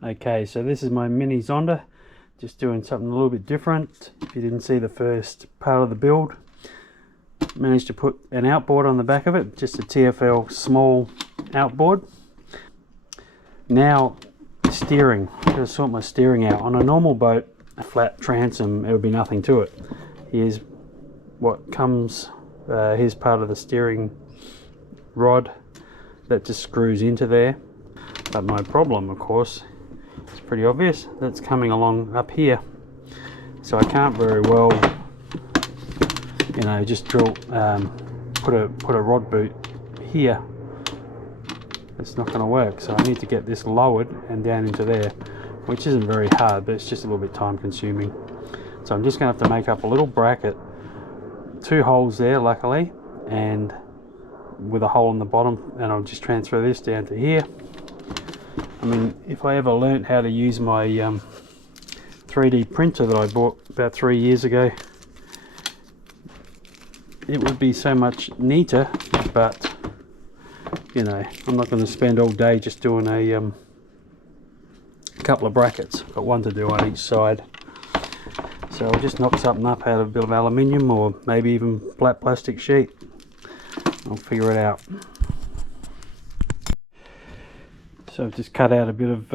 Okay, so this is my mini Zonda, just doing something a little bit different. If you didn't see the first part of the build, managed to put an outboard on the back of it, just a TFL small outboard. Now steering, I'm going to sort my steering out. On a normal boat, a flat transom, it would be nothing to it. Here's what comes, here's part of the steering rod that just screws into there. But my problem, of course, it's pretty obvious, that's coming along up here. So I can't very well, you know, just drill, put a rod boot here. It's not going to work, so I need to get this lowered and down into there, which isn't very hard, but it's just a little bit time consuming. So I'm just going to have to make up a little bracket, 2 holes there luckily, and with a hole in the bottom, and I'll just transfer this down to here. I mean, if I ever learnt how to use my 3D printer that I bought about 3 years ago, it would be so much neater, but you know, I'm not going to spend all day just doing a couple of brackets. I've got one to do on each side. So I'll just knock something up out of a bit of aluminium or maybe even flat plastic sheet. I'll figure it out. So I've just cut out a bit of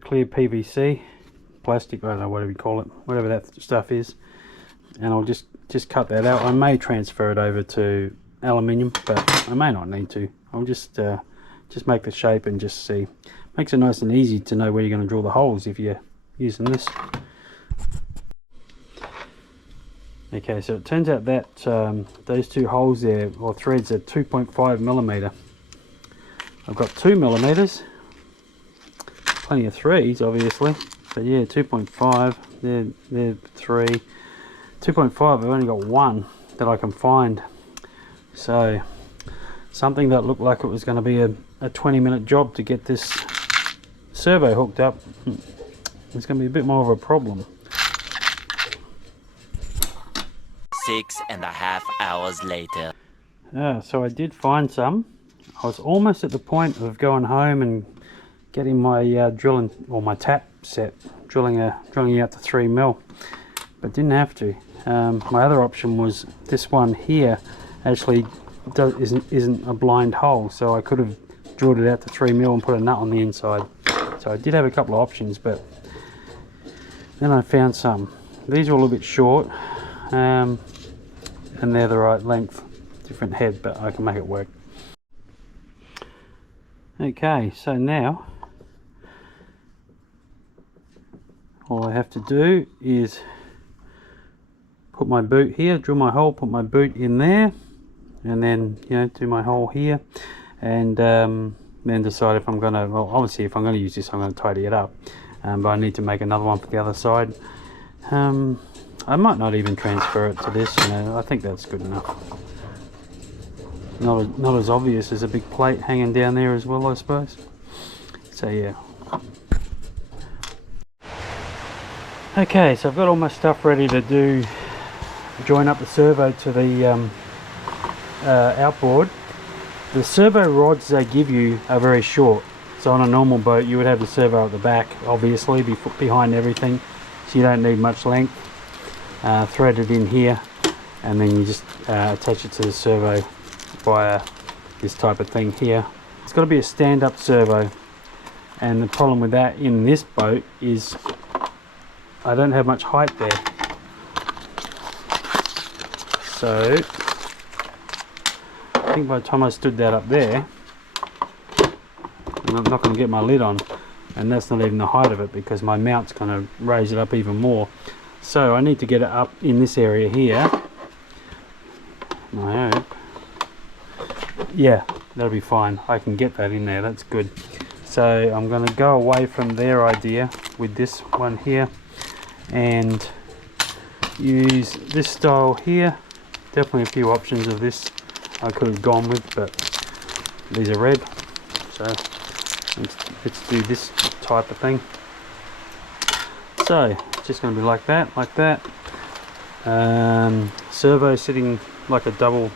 clear PVC, plastic, I don't know, whatever you call it, whatever that stuff is. And I'll just cut that out. I may transfer it over to aluminium, but I may not need to. I'll just make the shape and just see. Makes it nice and easy to know where you're going to drill the holes if you're using this. Okay, so it turns out that those 2 holes there, or threads, are 2.5 millimeter. I've got 2 millimeters, plenty of 3s obviously, but yeah, 2.5, they're 3. 2.5, I've only got 1 that I can find. So something that looked like it was going to be a 20-minute job to get this servo hooked up, it's going to be a bit more of a problem. 6.5 hours later. So I did find some. I was almost at the point of going home and getting my drilling, or my tap set, drilling out to 3 mil, but didn't have to. My other option was this one here actually isn't a blind hole, so I could have drilled it out to 3 mil and put a nut on the inside. So I did have a couple of options, but then I found some. These are a little bit short, and they're the right length, different head, but I can make it work. Okay, so now all I have to do is put my boot here, drill my hole, put my boot in there, and then, you know, do my hole here, and then decide if I'm going to, well, obviously if I'm going to use this, I'm going to tidy it up, but I need to make another one for the other side. I might not even transfer it to this, you know, I think that's good enough. Not as obvious as a big plate hanging down there as well, I suppose. So yeah. Okay, so I've got all my stuff ready to join up the servo to the outboard. The servo rods they give you are very short. So on a normal boat you would have the servo at the back, obviously, behind everything, so you don't need much length. Thread it in here, and then you just attach it to the servo via this type of thing here. It's got to be a stand-up servo, and the problem with that in this boat is I don't have much height there. So I think by the time I stood that up there, I'm not going to get my lid on, and that's not even the height of it because my mount's going to raise it up even more. So I need to get it up in this area here. I hope. Yeah, that'll be fine. I can get that in there, that's good. So I'm going to go away from their idea with this one here and use this style here. Definitely a few options of this I could have gone with, but these are red, so let's do this type of thing. So it's just going to be like that, servo sitting like a double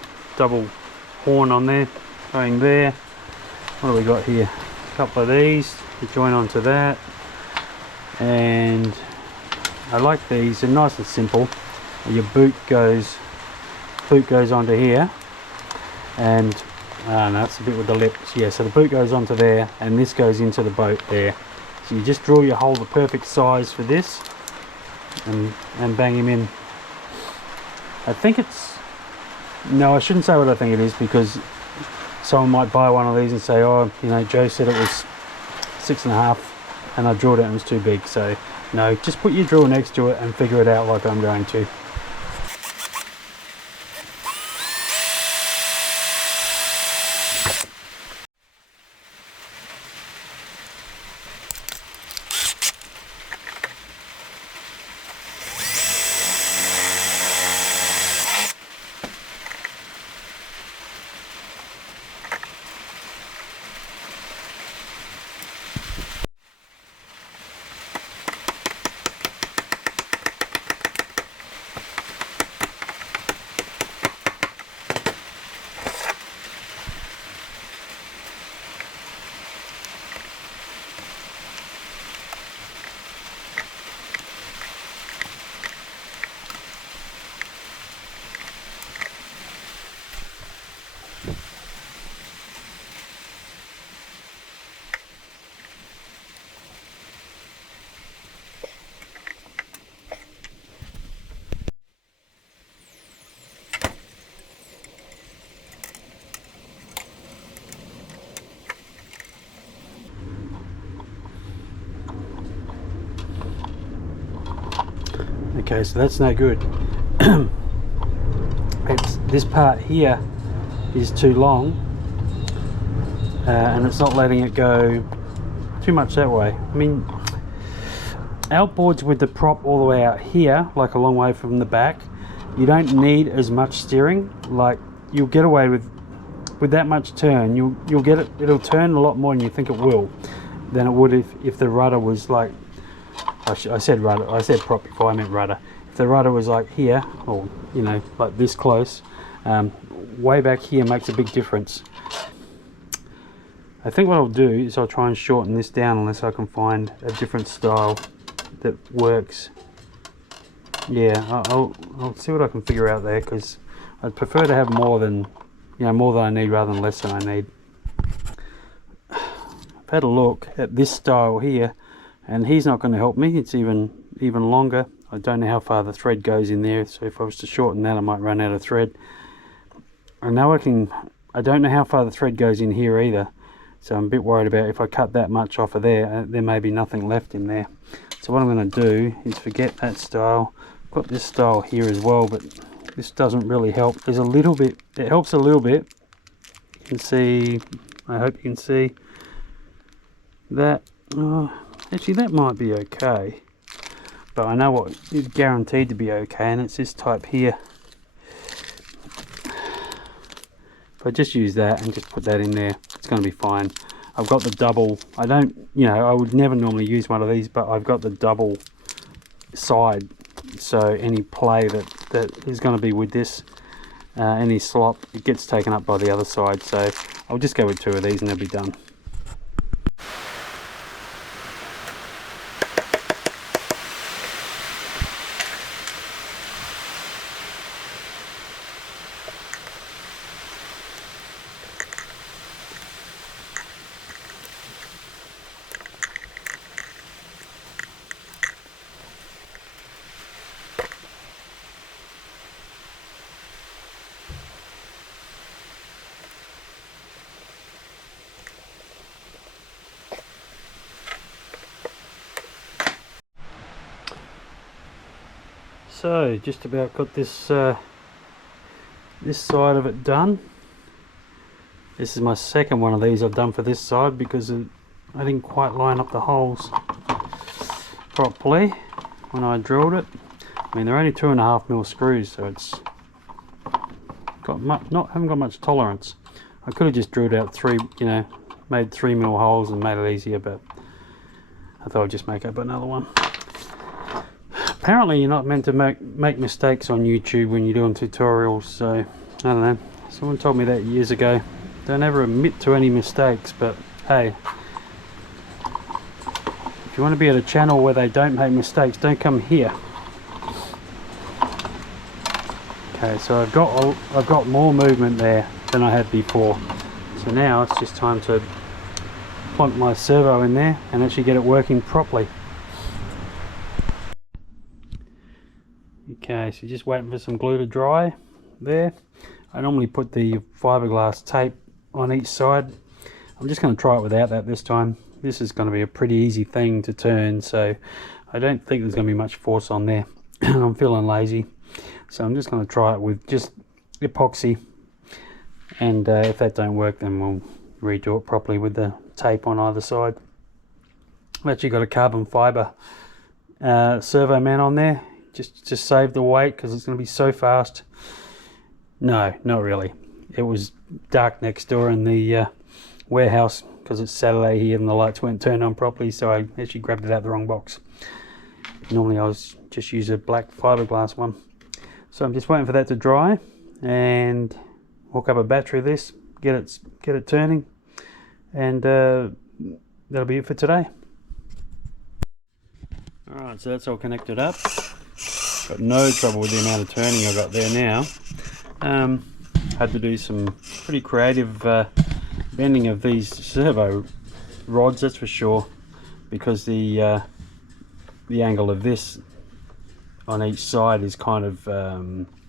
horn on there, going there. What do we got here? A couple of these to join onto that. and I like these. They're nice and simple. Your boot goes onto here, and no, that's the bit with the lips. Yeah, so the boot goes onto there, and this goes into the boat there. So you just draw your hole the perfect size for this, and bang him in. I think it's, no, I shouldn't say what I think it is, because someone might buy one of these and say, oh, you know, Joe said it was 6.5 and I drilled it and it was too big. So no, just put your drill next to it and figure it out like I'm going to. Okay, so that's no good. It's this part here is too long, and it's not letting it go too much that way. I mean, outboards with the prop all the way out here, like a long way from the back, you don't need as much steering. Like, you'll get away with that much turn. You'll get it. It'll turn a lot more than you think it will, than it would if the rudder was like. I said rudder. I said prop before. I meant rudder. If the rudder was like here, or you know, like this close, way back here makes a big difference. I think what I'll do is I'll try and shorten this down unless I can find a different style that works. Yeah, I'll see what I can figure out there, because I'd prefer to have more than, you know, more than I need rather than less than I need. I've had a look at this style here, and he's not going to help me. It's even longer. I don't know how far the thread goes in there, so if I was to shorten that I might run out of thread. I know I don't know how far the thread goes in here either, so I'm a bit worried about if I cut that much off of there, there may be nothing left in there. So what I'm going to do is forget that style. I've got this style here as well, but this doesn't really help. There's a little bit, it helps a little bit. You can see, I hope you can see that. Actually, that might be okay, but I know what is guaranteed to be okay, and it's this type here. If I just use that and just put that in there, it's going to be fine. I've got the double. I don't, you know, I would never normally use one of these, but I've got the double side, so any play that is going to be with this, any slop, it gets taken up by the other side. So I'll just go with 2 of these and they'll be done. So just about got this this side of it done. This is my second one of these I've done for this side, because I didn't quite line up the holes properly when I drilled it. I mean, they're only 2.5mm screws, so it's got haven't got much tolerance. I could have just drilled out made 3mm holes and made it easier, but I thought I'd just make up another one. Apparently you're not meant to make mistakes on YouTube when you're doing tutorials, so I don't know. Someone told me that years ago. Don't ever admit to any mistakes, but hey, If you want to be at a channel where they don't make mistakes, don't come here. Okay, so I've got more movement there than I had before. So now it's just time to plonk my servo in there and actually get it working properly. Okay, so just waiting for some glue to dry there. I normally put the fiberglass tape on each side. I'm just going to try it without that this time. This is going to be a pretty easy thing to turn, so I don't think there's going to be much force on there. I'm feeling lazy, so I'm just going to try it with just epoxy, and if that don't work, then we'll redo it properly with the tape on either side. I've actually got a carbon fiber servo man on there, just to save the weight, because it's going to be so fast. No, not really. It was dark next door in the warehouse because it's Saturday here and the lights weren't turned on properly, so I actually grabbed it out of the wrong box. Normally I was just use a black fiberglass one. So I'm just waiting for that to dry and hook up a battery of this, get it turning, and that'll be it for today. Alright, so that's all connected up. Got no trouble with the amount of turning I got there now. Had to do some pretty creative bending of these servo rods, that's for sure, because the angle of this on each side is kind of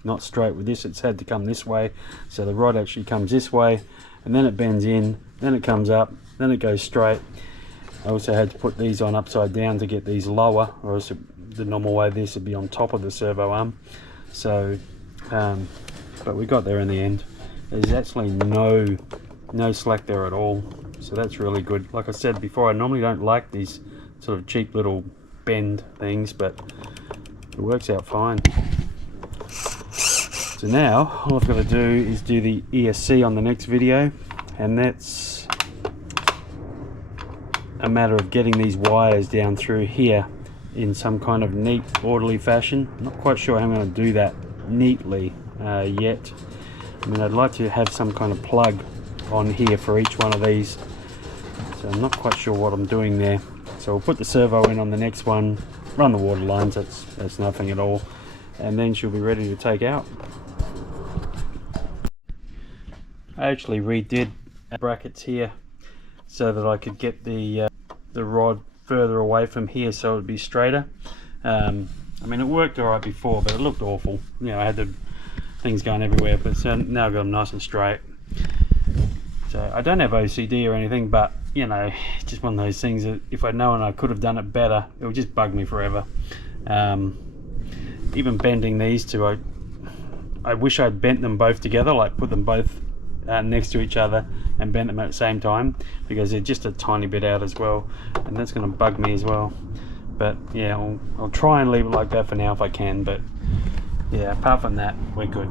not straight with this. It's had to come this way, so the rod actually comes this way, and then it bends in, then it comes up, then it goes straight. I also had to put these on upside down to get these lower, or else the normal way this would be on top of the servo arm. So but we got there in the end. There's actually no slack there at all, so that's really good. Like I said before, I normally don't like these sort of cheap little bend things, but it works out fine. So now all I've got to do is do the ESC on the next video, and that's a matter of getting these wires down through here in some kind of neat, orderly fashion. I'm not quite sure how I'm going to do that neatly yet. I mean, I'd like to have some kind of plug on here for each one of these, so I'm not quite sure what I'm doing there. So we'll put the servo in on the next one, run the water lines, that's nothing at all, and then she'll be ready to take out. I actually redid brackets here so that I could get the rod further away from here so it would be straighter. I mean, it worked alright before, but it looked awful. You know, I had the things going everywhere, but now I've got them nice and straight. So I don't have OCD or anything, but you know, it's just one of those things that if I'd known I could have done it better, it would just bug me forever. Even bending these two, I wish I'd bent them both together, like put them both next to each other and bent them at the same time, because they're just a tiny bit out as well, and that's going to bug me as well. But yeah, I'll try and leave it like that for now if I can, but yeah, apart from that, we're good.